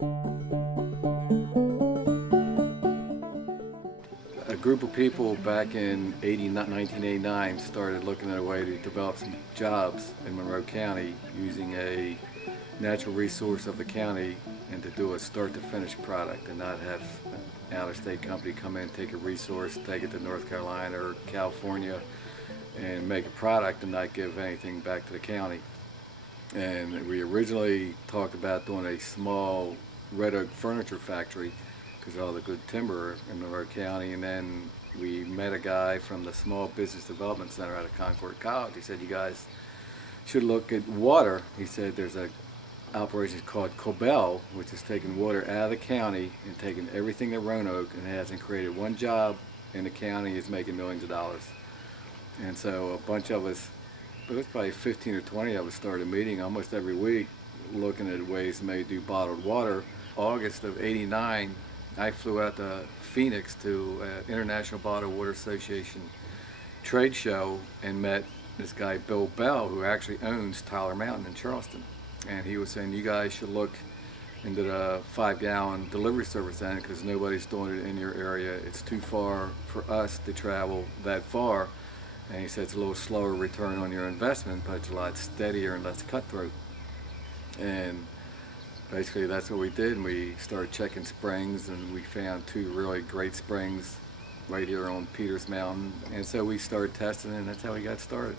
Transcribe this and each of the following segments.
A group of people back in 1989 started looking at a way to develop some jobs in Monroe County using a natural resource of the county and to do a start-to-finish product and not have an out-of-state company come in, take a resource, take it to North Carolina or California and make a product and not give anything back to the county. And we originally talked about doing a small red oak furniture factory because of all the good timber in Monroe County, and then we met a guy from the Small Business Development Center out of Concord College. He said, you guys should look at water. He said there's a operation called Cobell, which is taking water out of the county and taking everything to Roanoke, and hasn't created one job in the county, is making millions of dollars. And so a bunch of us, it was probably 15 or 20 of us, started meeting almost every week looking at ways to maybe do bottled water. August of '89, I flew out to Phoenix to an International Bottled Water Association trade show and met this guy Bill Bell, who actually owns Tyler Mountain in Charleston. And he was saying, you guys should look into the 5-gallon delivery service then, because nobody's doing it in your area. It's too far for us to travel that far. And he said it's a little slower return on your investment, but it's a lot steadier and less cutthroat. And basically that's what we did, and we started checking springs, and we found 2 really great springs right here on Peters Mountain. And so we started testing, and that's how we got started.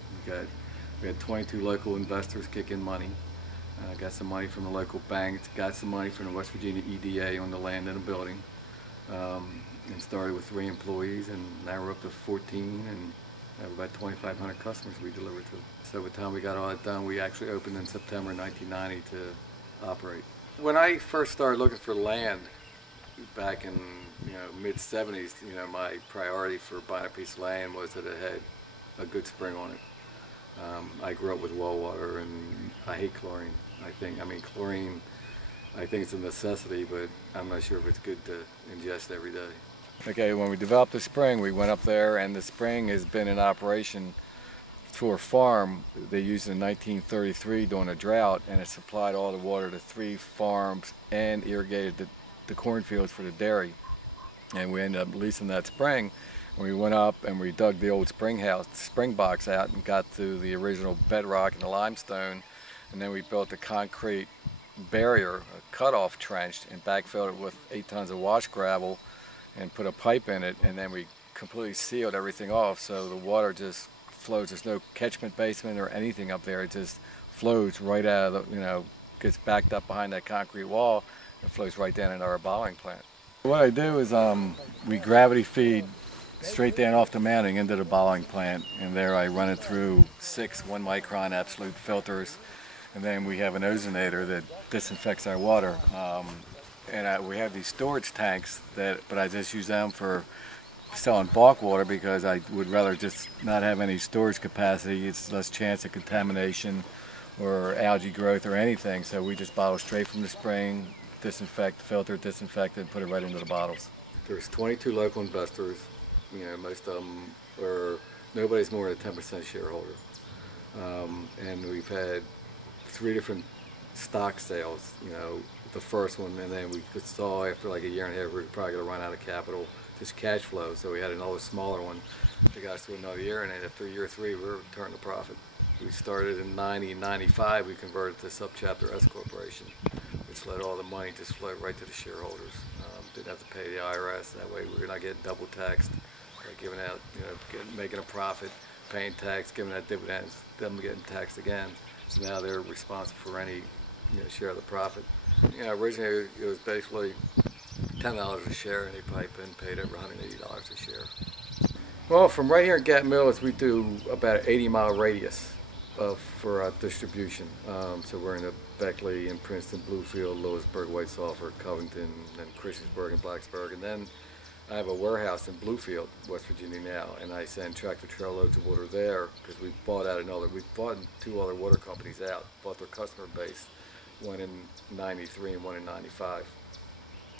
We had 22 local investors kick in money. Got some money from the local banks, got some money from the West Virginia EDA on the land and the building, and started with 3 employees, and now we're up to 14 and have about 2,500 customers we deliver to. So by the time we got all that done, we actually opened in September 1990 to operate. When I first started looking for land back in mid-70s, my priority for buying a piece of land was that it had a good spring on it. I grew up with well water, and I hate chlorine. Chlorine, I think it's a necessity, but I'm not sure if it's good to ingest every day. Okay, when we developed the spring, we went up there, and the spring has been in operation for a farm. They used it in 1933 during a drought, and it supplied all the water to 3 farms and irrigated the cornfields for the dairy. And we ended up leasing that spring. We went up and we dug the old spring box out and got to the original bedrock and the limestone, and then we built a concrete barrier, a cutoff trench, and backfilled it with 8 tons of wash gravel and put a pipe in it, and then we completely sealed everything off so the water just flows. There's no catchment basement or anything up there. It just flows right out of the, gets backed up behind that concrete wall and flows right down into our bottling plant. What I do is we gravity feed straight down off the mounting into the bottling plant, and there I run it through 6 1-micron absolute filters, and then we have an ozonator that disinfects our water. We have these storage tanks but I just use them for selling bulk water because I would rather just not have any storage capacity. It's less chance of contamination or algae growth or anything, so we just bottle straight from the spring, disinfect, filter, disinfect it, and put it right into the bottles. There's 22 local investors. Most of them nobody's more than a 10% shareholder. And we've had 3 different stock sales, the first one, and then we saw after like a year and a half we were probably going to run out of capital, just cash flow, so we had another smaller one that got us to another year, and then after year 3 we were turning a profit. We started in 95, we converted to subchapter S Corporation, which let all the money just flow right to the shareholders. Didn't have to pay the IRS, that way we were not getting double taxed, giving out, making a profit, paying tax, giving out dividends, them getting taxed again. So now they're responsible for any share of the profit. Originally it was basically $10 a share, and they pipe in, paid over $180 a share. Well, from right here in Gat Mills, we do about an 80-mile radius for our distribution. So we're in the Beckley and Princeton, Bluefield, Lewisburg, White Sulphur, Covington, then Christiansburg and Blacksburg, and then I have a warehouse in Bluefield, West Virginia now, and I send tractor-trailer loads of water there because we bought 2 other water companies out, bought their customer base, one in '93 and one in '95.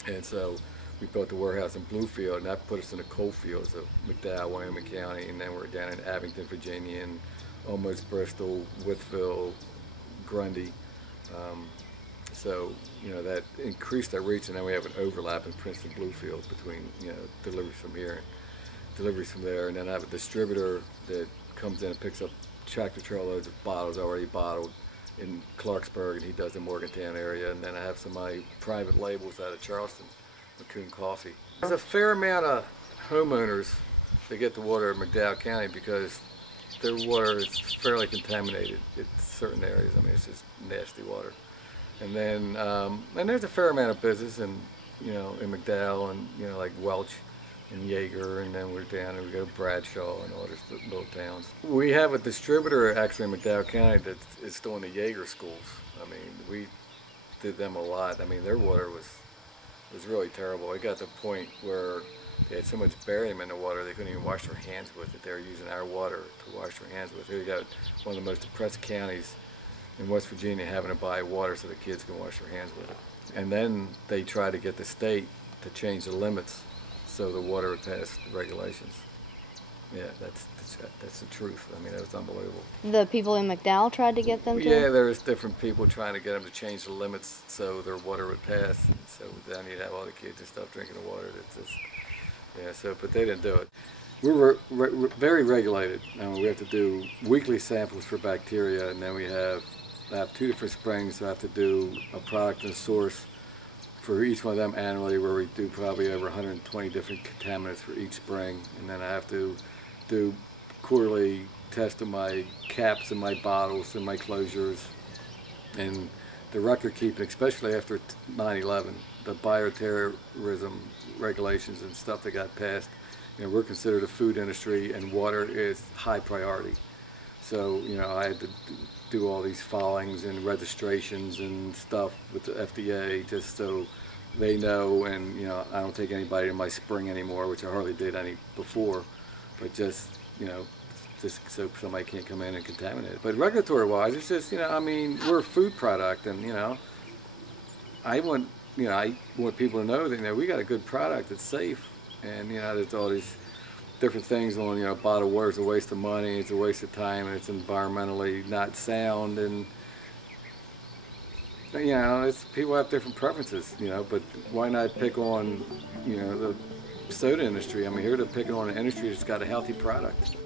And so we built the warehouse in Bluefield, and that put us in the coal fields of McDowell, Wyoming County, and then we're down in Abington, Virginia, and almost Bristol, Wytheville, Grundy. So, you know, that increased our reach, and then we have an overlap in Princeton Bluefield between, you know, deliveries from here and deliveries from there. And then I have a distributor that comes in and picks up tractor trailer loads of bottles already bottled in Clarksburg, and he does the Morgantown area. And then I have some of my private labels out of Charleston, McCoon Coffee. There's a fair amount of homeowners that get the water in McDowell County because their water is fairly contaminated in certain areas. I mean, it's just nasty water. And then, and there's a fair amount of business in, you know, in McDowell and, you know, like Welch and Yeager, and then we're down and we go to Bradshaw and all these little towns. We have a distributor actually in McDowell County that is still in the Yeager schools. I mean, we did them a lot. I mean, their water was really terrible. It got to the point where they had so much barium in the water they couldn't even wash their hands with it. They were using our water to wash their hands with. We got one of the most depressed counties in West Virginia having to buy water so the kids can wash their hands with it. And then they tried to get the state to change the limits so the water would pass the regulations. Yeah, that's the truth. I mean, that was unbelievable. The people in McDowell tried to get them to? Yeah, there was different people trying to get them to change the limits so their water would pass. And so then you'd have all the kids and stuff drinking the water. Yeah, so, but they didn't do it. We're very regulated. We have to do weekly samples for bacteria, and then I have 2 different springs, so I have to do a product and a source for each one of them annually, where we do probably over 120 different contaminants for each spring. And then I have to do quarterly tests of my caps and my bottles and my closures. And the record keeping, especially after 9/11, the bioterrorism regulations and stuff that got passed, you know, we're considered a food industry and water is high priority. So, you know, I had to do all these filings and registrations and stuff with the FDA just so they know, and, you know, I don't take anybody to my spring anymore, which I hardly did any before, but just, you know, just so somebody can't come in and contaminate it. But regulatory wise, it's just, you know, I mean, we're a food product, and, you know, I want people to know that, you know, we got a good product that's safe, and, you know, there's all these different things on, you know, bottled water is a waste of money, it's a waste of time, and it's environmentally not sound, and, you know, people have different preferences, you know, but why not pick on, you know, the soda industry? I mean, here they're picking on an industry that's got a healthy product.